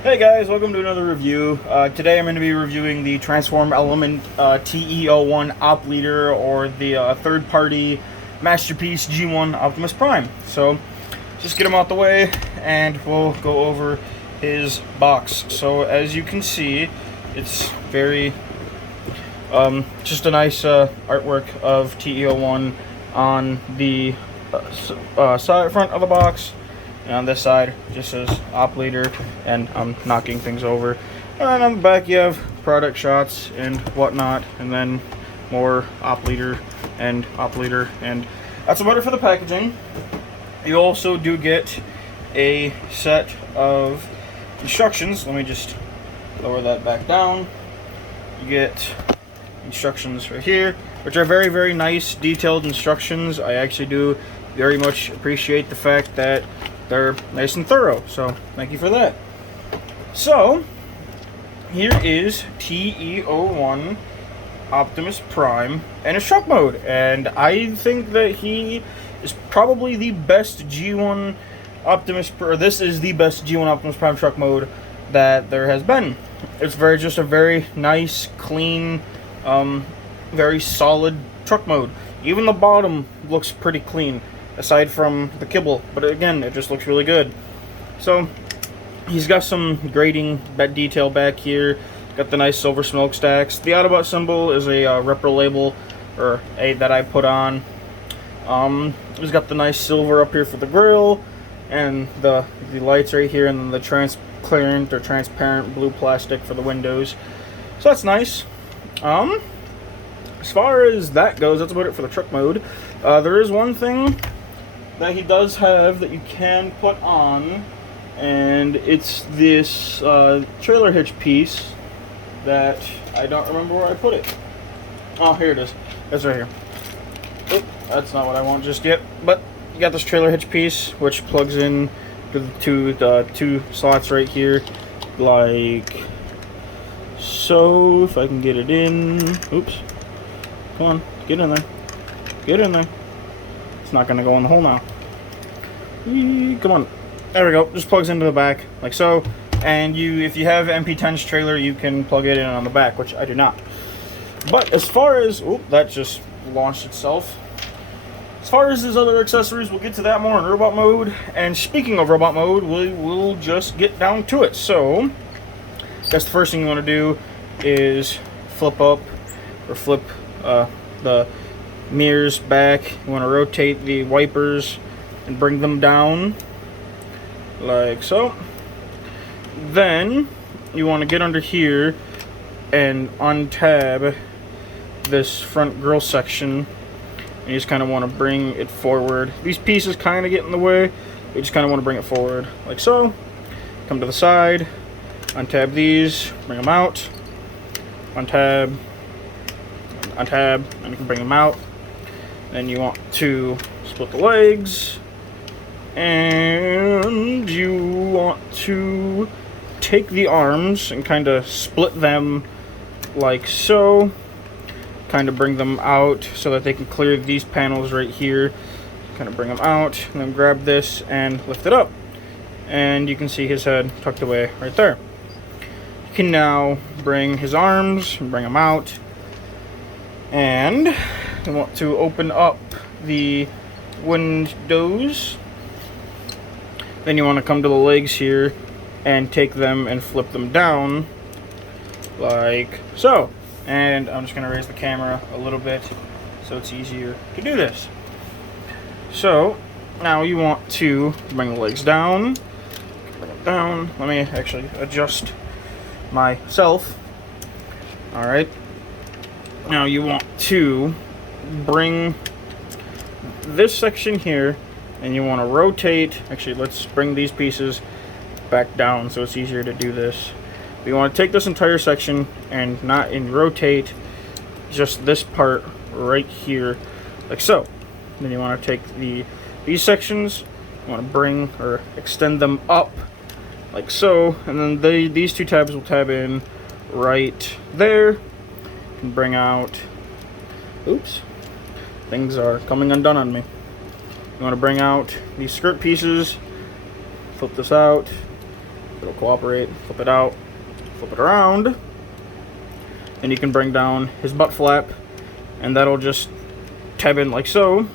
Hey guys, welcome to another review. Today I'm going to be reviewing the Transform Element TE01 Op Leader, or the third-party Masterpiece G1 Optimus Prime. So, just get him out the way and we'll go over his box. So, as you can see, it's very, just a nice artwork of TE01 on the side front of the box. And on this side, just says Op Leader, and I'm knocking things over. And on the back, you have product shots and whatnot, and then more Op Leader, and that's about it for the packaging. You also do get a set of instructions. Let me just lower that back down. You get instructions right here, which are very, very nice, detailed instructions. I actually do very much appreciate the fact that they're nice and thorough, so thank you for that. So, here is TE01 Optimus Prime in a truck mode, and I think that he is probably the best G1 Optimus, or this is the best G1 Optimus Prime truck mode that there has been. It's just a very nice, clean, very solid truck mode. Even the bottom looks pretty clean, aside from the kibble, but again, it just looks really good. So, he's got some grading detail back here, got the nice silver smokestacks. The Autobot symbol is a repro label, or a that I put on. He's got the nice silver up here for the grill, and the lights right here, and then the transparent or transparent blue plastic for the windows. So that's nice. As far as that goes, that's about it for the truck mode. There is one thing that he does have that you can put on, and it's this trailer hitch piece that I don't remember where I put it. Oh, here it is. It's right here. Oop, that's not what I want just yet, but you got this trailer hitch piece which plugs in to the two slots right here, like so. If I can get it in. Oops. Come on, get in there. Get in there. It's not going to go in the hole now. Come on. There we go. Just plugs into the back, like so. And if you have MP10's trailer, you can plug it in on the back, which I do not. But as far as... Oop, that just launched itself. As far as his other accessories, we'll get to that more in robot mode. And speaking of robot mode, we will just get down to it. So, I guess the first thing you want to do is flip up, or flip the mirrors back. You want to rotate the wipers and bring them down like so. Then you want to get under here and untab this front grille section, and you just kind of want to bring it forward. These pieces kind of get in the way. You just kind of want to bring it forward like so. Come to the side, untab these, bring them out, untab, and you can bring them out. Then you want to split the legs, and you want to take the arms and kind of split them like so. Kind of bring them out so that they can clear these panels right here. Kind of bring them out, and then grab this and lift it up. And you can see his head tucked away right there. You can now bring his arms and bring them out. And you want to open up the windows. Then you want to come to the legs here and take them and flip them down like so. And I'm just going to raise the camera a little bit so it's easier to do this. So now you want to bring the legs down. Bring them down. Let me actually adjust myself. Alright. Now you want to bring this section here, and you want to rotate. Actually, let's bring these pieces back down so it's easier to do this. You want to take this entire section and rotate just this part right here, like so. Then you want to take these sections, you want to bring or extend them up like so, and then these two tabs will tab in right there. And bring out, oops, things are coming undone on me. You want to bring out these skirt pieces, flip this out, it'll cooperate. Flip it out, flip it around, and you can bring down his butt flap, and that'll just tab in like so.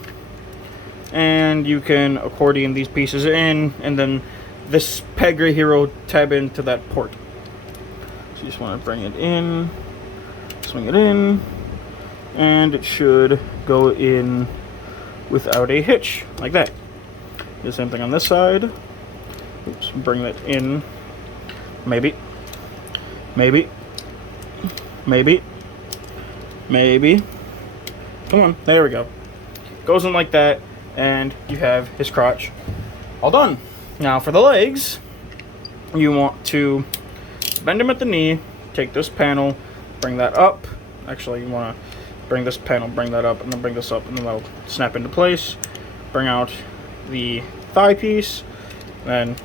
And you can accordion these pieces in, and then this peg right here will tab into that port. So you just want to bring it in, swing it in, and it should go in without a hitch, like that. Do the same thing on this side. Oops, bring that in. Maybe. Maybe. Maybe. Maybe. Come on, there we go. Goes in like that, and you have his crotch all done. Now for the legs, you want to bend him at the knee, take this panel, bring that up. Actually, you want to bring this panel, bring that up, and then bring this up, and then that'll snap into place. Bring out the thigh piece, then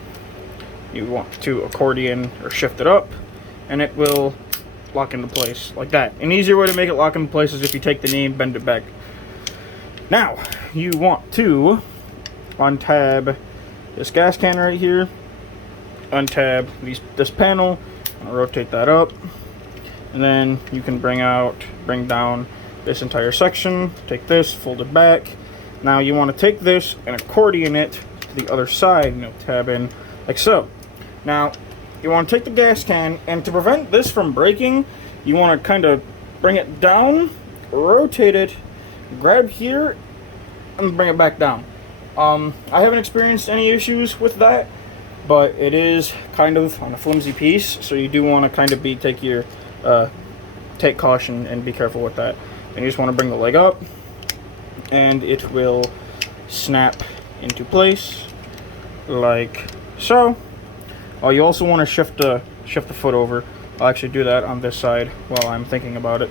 you want to accordion or shift it up, and it will lock into place like that. An easier way to make it lock into place is if you take the knee and bend it back. Now, you want to untab this gas can right here, untab this panel, rotate that up, and then you can bring down this entire section, take this, fold it back. Now you want to take this and accordion it to the other side, and it'll tab in like so. Now, you want to take the gas can, and to prevent this from breaking, you want to kind of bring it down, rotate it, grab here, and bring it back down. I haven't experienced any issues with that, but it is kind of on a flimsy piece, so you do want to kind of take caution and be careful with that. And you just want to bring the leg up, and it will snap into place like so. You also want to shift the foot over. I'll actually do that on this side while I'm thinking about it.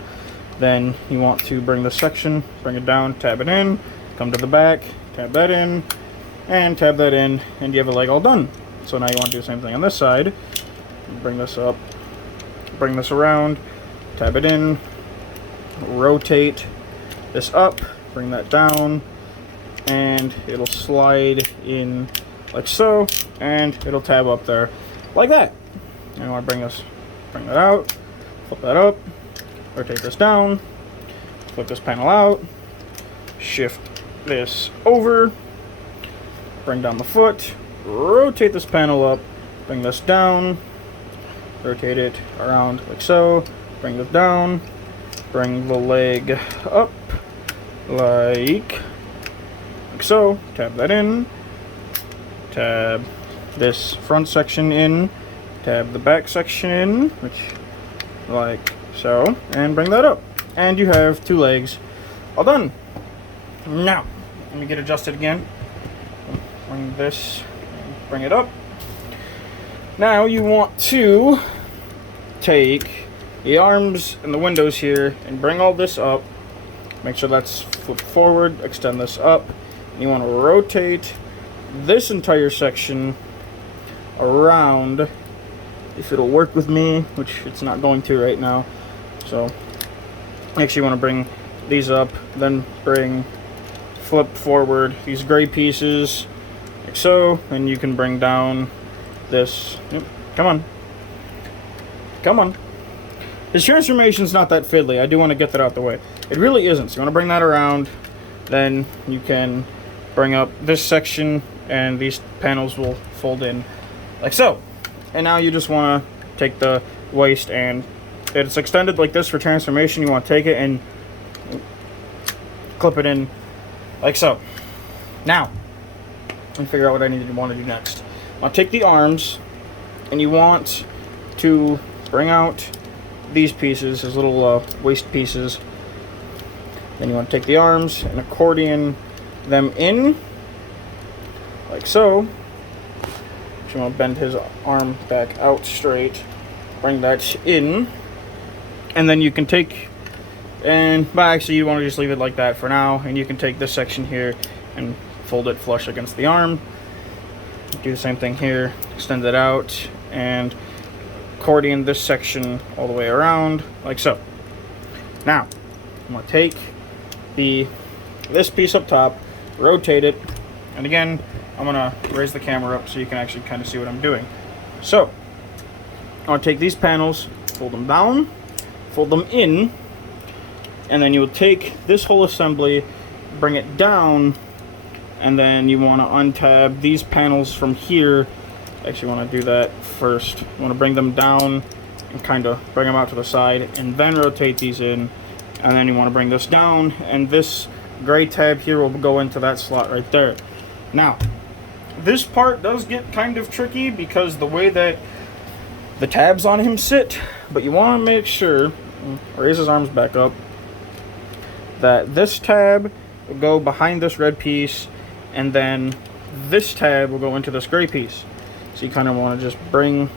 Then you want to bring this section, bring it down, tab it in, come to the back, tab that in, and tab that in, and you have a leg all done. So now you want to do the same thing on this side. Bring this up, bring this around, tab it in, rotate this up, bring that down, and it'll slide in like so, and it'll tab up there like that. And you want to bring that out, flip that up, rotate this down, flip this panel out, shift this over, bring down the foot, rotate this panel up, bring this down, rotate it around like so, bring this down, bring the leg up like so, tab that in, tab this front section in, tab the back section in, which like so, and bring that up. And you have two legs all done. Now, let me get adjusted again. Bring this, bring it up. Now you want to take the arms and the windows here and bring all this up. Make sure that's flipped forward, extend this up. And you want to rotate this entire section around, if it'll work with me, which it's not going to right now. So actually you want to bring these up, then flip forward these gray pieces like so, and you can bring down this. Yep, come on. His transformation's not that fiddly. I do want to get that out the way. It really isn't. So you want to bring that around, then you can bring up this section, and these panels will fold in like so. And now you just want to take the waist, and it's extended like this for transformation. You want to take it and clip it in like so. Now, let me figure out what I want to do next. I'll take the arms, and you want to bring out these pieces, these little waist pieces. Then you want to take the arms and accordion them in like so. You want to bend his arm back out straight, bring that in, and then you can take, but actually you want to just leave it like that for now, and you can take this section here and fold it flush against the arm. Do the same thing here, extend it out, and accordion this section all the way around like so. Now I'm going to take this piece up top, rotate it, and again I'm going to raise the camera up so you can actually kind of see what I'm doing. So, I'll take these panels, fold them down, fold them in, and then you will take this whole assembly, bring it down, and then you want to untab these panels from here. Actually, want to do that first. You want to bring them down and kind of bring them out to the side, and then rotate these in, and then you want to bring this down, and this gray tab here will go into that slot right there. Now, this part does get kind of tricky because the way that the tabs on him sit, but you want to make sure, raise his arms back up, that this tab will go behind this red piece, and then this tab will go into this gray piece. So you kind of want to just bring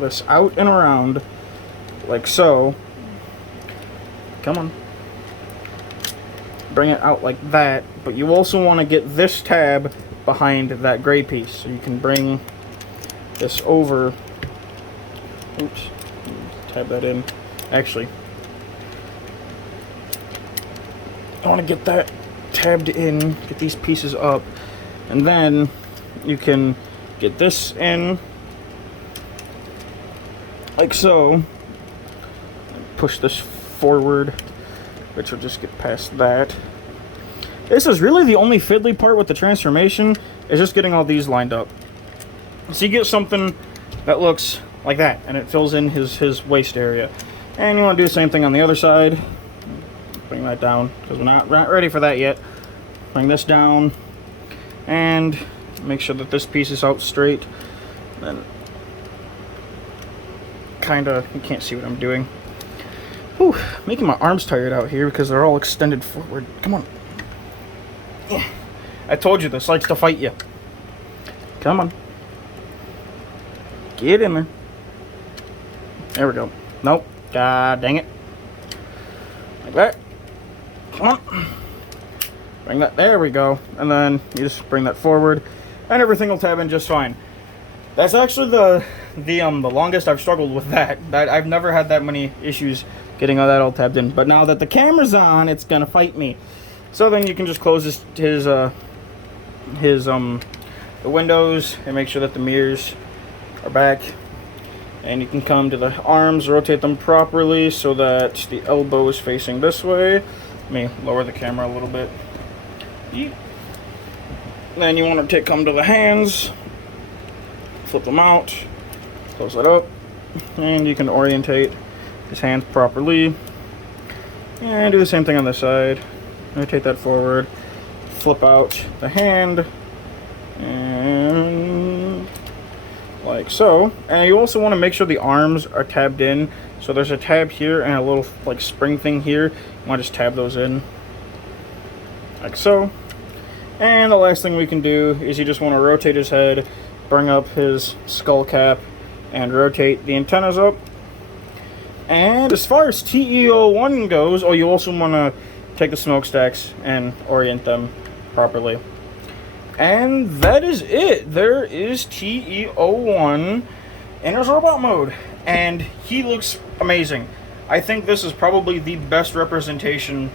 this out and around like so. Come on. Bring it out like that, but you also want to get this tab behind that gray piece. So you can bring this over. Oops. Tab that in. Actually, I want to get that tabbed in, get these pieces up, and then you can get this in like so. Push this forward, which will just get past that. This is really the only fiddly part with the transformation, is just getting all these lined up. So you get something that looks like that, and it fills in his waist area. And you want to do the same thing on the other side. Bring that down, because we're not ready for that yet. Bring this down, and make sure that this piece is out straight. Then, kinda, you can't see what I'm doing. Whew, making my arms tired out here because they're all extended forward. Come on. I told you this likes to fight you. Come on. Get in there. There we go. Nope. God dang it. Like that. Come on. Bring that. There we go. And then you just bring that forward, and everything will tab in just fine. That's actually the longest I've struggled with that. I've never had that many issues getting all that all tabbed in. But now that the camera's on, it's gonna fight me. So then you can just close the windows and make sure that the mirrors are back. And you can come to the arms, rotate them properly so that the elbow is facing this way. Let me lower the camera a little bit. Then you want to come to the hands, flip them out, close that up, and you can orientate his hands properly. And do the same thing on this side. Rotate that forward, flip out the hand, and like so. And you also want to make sure the arms are tabbed in. So there's a tab here and a little like spring thing here. You want to just tab those in like so. And the last thing we can do is you just want to rotate his head, bring up his skull cap, and rotate the antennas up. And as far as TE01 goes, you also want to take the smokestacks and orient them properly. And that is it. There is TE01 in his robot mode, and he looks amazing. I think this is probably the best representation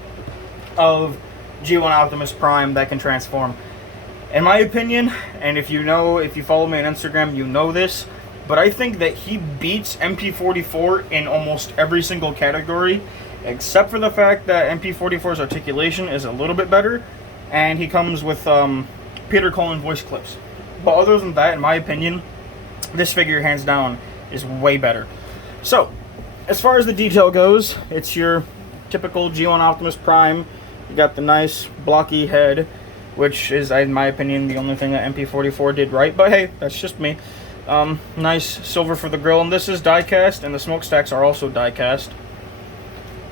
of G1 Optimus Prime that can transform, in my opinion. And if you follow me on Instagram, you know this, but I think that he beats MP44 in almost every single category, except for the fact that MP44's articulation is a little bit better, and he comes with Peter Cullen voice clips. But other than that, in my opinion, this figure hands down is way better. So, as far as the detail goes, it's your typical G1 Optimus Prime. You got the nice blocky head, which is, in my opinion, the only thing that MP44 did right. But hey, that's just me. Nice silver for the grill, and this is die cast, and the smokestacks are also die cast.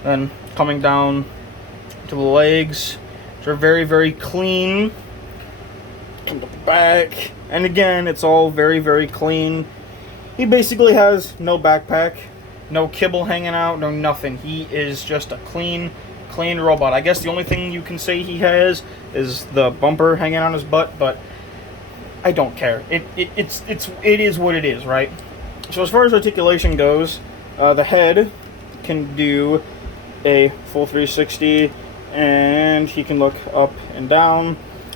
Then coming down to the legs, which are very, very clean. Come to the back, and again, it's all very, very clean. He basically has no backpack, no kibble hanging out, no nothing. He is just a clean robot. I guess the only thing you can say he has is the bumper hanging on his butt, but I don't care. It is what it is, right? So as far as articulation goes, the head can do a full 360, and he can look up and down.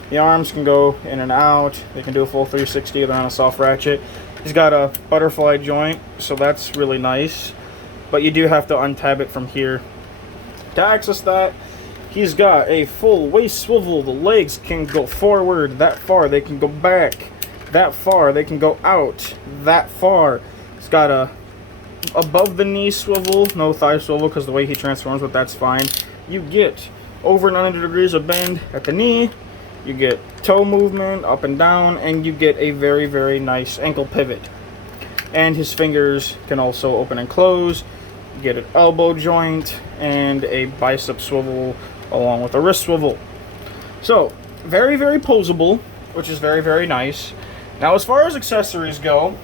The arms can go in and out. They can do a full 360. They're on a soft ratchet. He's got a butterfly joint, so that's really nice. But you do have to untab it from here. To access that, he's got a full waist swivel. The legs can go forward that far. They can go back that far. They can go out that far. It's got a above the knee swivel, no thigh swivel because the way he transforms, but that's fine. You get over 90 degrees of bend at the knee. You get toe movement up and down, and you get a very, very nice ankle pivot. And his fingers can also open and close. You get an elbow joint and a bicep swivel along with a wrist swivel. So, very, very posable, which is very, very nice. Now, as far as accessories go,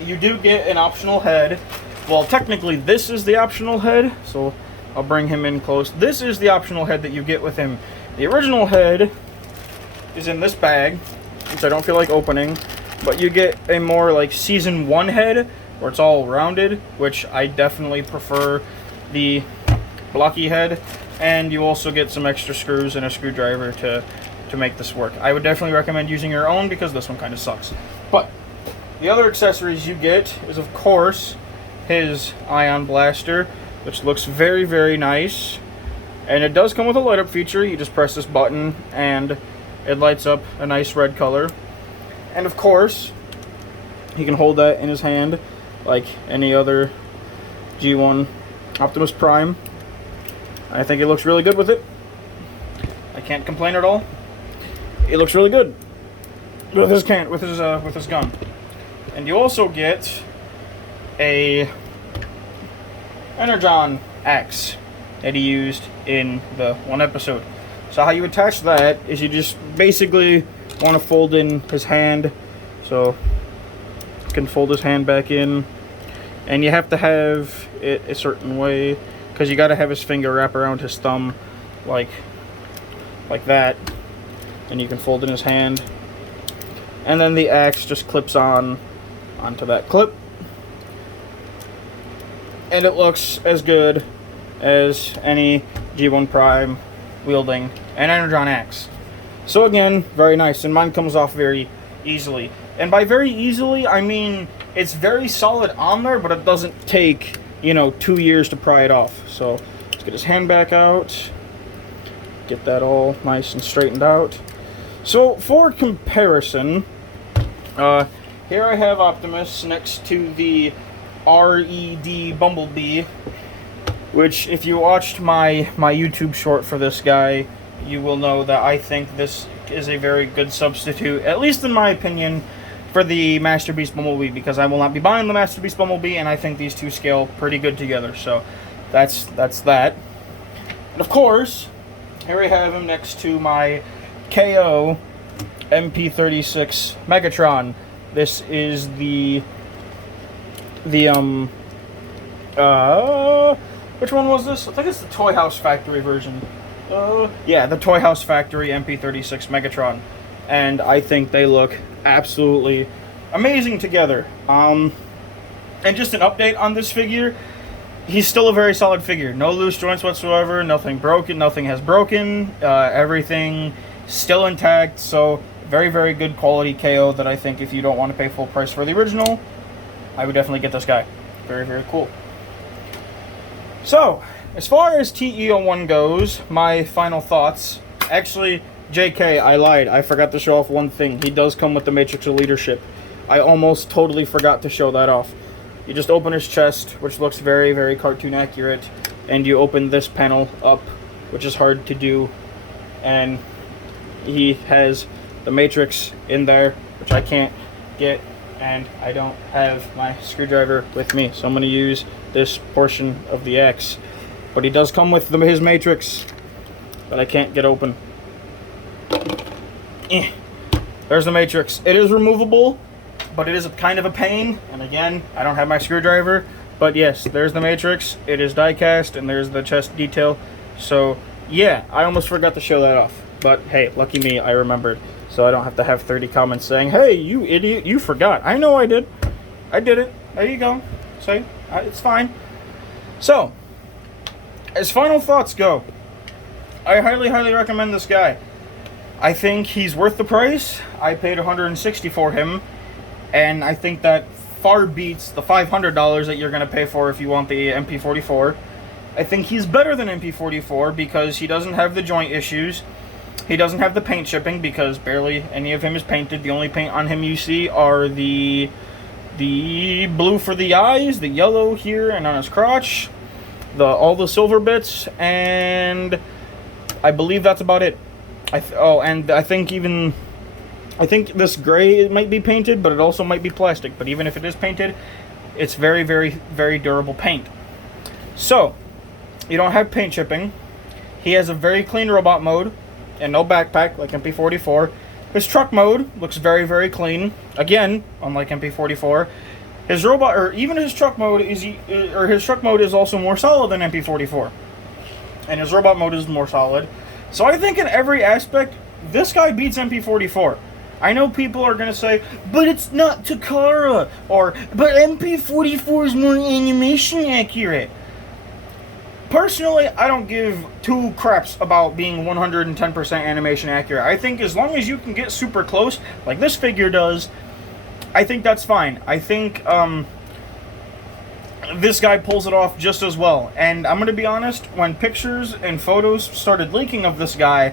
you do get an optional head. Well, technically, this is the optional head, so I'll bring him in close. This is the optional head that you get with him. The original head is in this bag, which I don't feel like opening, but you get a more like Season 1 head, where it's all rounded, which I definitely prefer the blocky head, and you also get some extra screws and a screwdriver to make this work. I would definitely recommend using your own because this one kind of sucks. But the other accessories you get is, of course, his ion blaster, which looks very, very nice. And it does come with a light up feature. You just press this button and it lights up a nice red color. And of course, he can hold that in his hand like any other G1 Optimus Prime. I think it looks really good with it. I can't complain at all. It looks really good with his gun. And you also get a Energon axe that he used in the one episode. So how you attach that is you just basically want to fold in his hand. So you can fold his hand back in, and you have to have it a certain way because you got to have his finger wrap around his thumb like that, and you can fold in his hand, and then the axe just clips onto that clip, and it looks as good as any G1 Prime wielding an Energon axe. So again, very nice, and mine comes off very easily. And by very easily, I mean it's very solid on there, but it doesn't take, 2 years to pry it off. So let's get his hand back out, get that all nice and straightened out. So for comparison, here I have Optimus next to the Red Bumblebee, which if you watched my YouTube short for this guy, you will know that I think this is a very good substitute, at least in my opinion, for the Master Beast Bumblebee, because I will not be buying the Master Beast Bumblebee, and I think these two scale pretty good together. So that's that. And of course, here I have him next to my KO MP36 Megatron. This is the which one was this? I think it's the Toy House Factory version. Yeah, the Toy House Factory MP36 Megatron. And I think they look absolutely amazing together. And just an update on this figure. He's still a very solid figure. No loose joints whatsoever. Nothing broken. Nothing has broken. Everything still intact. So very, very good quality KO that I think if you don't want to pay full price for the original, I would definitely get this guy. Very, very cool. So, as far as TE01 goes, my final thoughts. Actually, JK, I lied. I forgot to show off one thing. He does come with the Matrix of Leadership. I almost totally forgot to show that off. You just open his chest, which looks very, very cartoon accurate, and you open this panel up, which is hard to do, and he has the Matrix in there, which I can't get, and I don't have my screwdriver with me, so I'm going to use this portion of the X. But he does come with his Matrix that I can't get open. There's the Matrix. It is removable, but it is kind of a pain, and again, I don't have my screwdriver, but yes, there's the Matrix. It is die-cast, and there's the chest detail. So yeah, I almost forgot to show that off, but hey, lucky me, I remembered. So I don't have to have 30 comments saying, hey, you idiot, you forgot. I know I did. I did it. There you go. See? It's fine. So, as final thoughts go, I highly, highly recommend this guy. I think he's worth the price. I paid $160 for him, and I think that far beats the $500 that you're going to pay for if you want the MP44. I think he's better than MP44 because he doesn't have the joint issues. He doesn't have the paint chipping because barely any of him is painted. The only paint on him you see are the blue for the eyes, the yellow here and on his crotch, all the silver bits, and I believe that's about it. I think this gray, it might be painted, but it also might be plastic. But even if it is painted, it's very, very, very durable paint. So, you don't have paint chipping. He has a very clean robot mode and no backpack like MP44. His truck mode looks very, very clean. Again, unlike MP44. His robot, or even his truck mode is also more solid than MP44. And his robot mode is more solid. So I think in every aspect, this guy beats MP44. I know people are going to say, but it's not Takara, or, but MP44 is more animation accurate. Personally, I don't give two craps about being 110% animation accurate. I think as long as you can get super close, like this figure does, I think that's fine. I think this guy pulls it off just as well. And I'm going to be honest, when pictures and photos started leaking of this guy,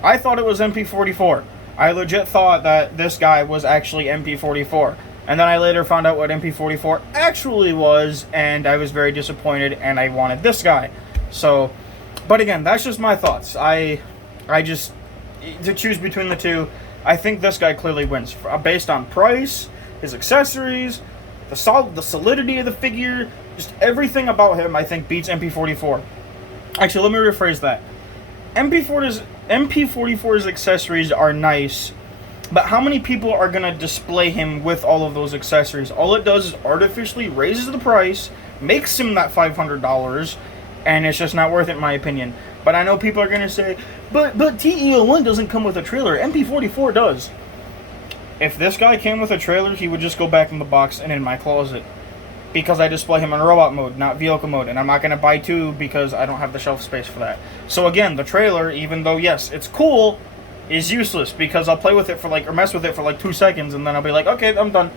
I thought it was MP44. I legit thought that this guy was actually MP44. And then I later found out what MP44 actually was, and I was very disappointed, and I wanted this guy. So, but again, that's just my thoughts. I just, to choose between the two, I think this guy clearly wins. Based on price, his accessories, the solidity of the figure, just everything about him, I think beats MP44. Actually, let me rephrase that. MP44's accessories are nice, but how many people are going to display him with all of those accessories? All it does is artificially raises the price, makes him that $500, and it's just not worth it in my opinion. But I know people are going to say, but TE01 doesn't come with a trailer. MP44 does. If this guy came with a trailer, he would just go back in the box and in my closet. Because I display him in robot mode, not vehicle mode. And I'm not going to buy two because I don't have the shelf space for that. So again, the trailer, even though, yes, it's cool, is useless because I'll play with it for or mess with it for 2 seconds and then I'll be like, okay, I'm done.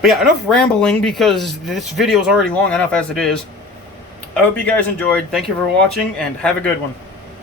But yeah, enough rambling because this video is already long enough as it is. I hope you guys enjoyed. Thank you for watching and have a good one.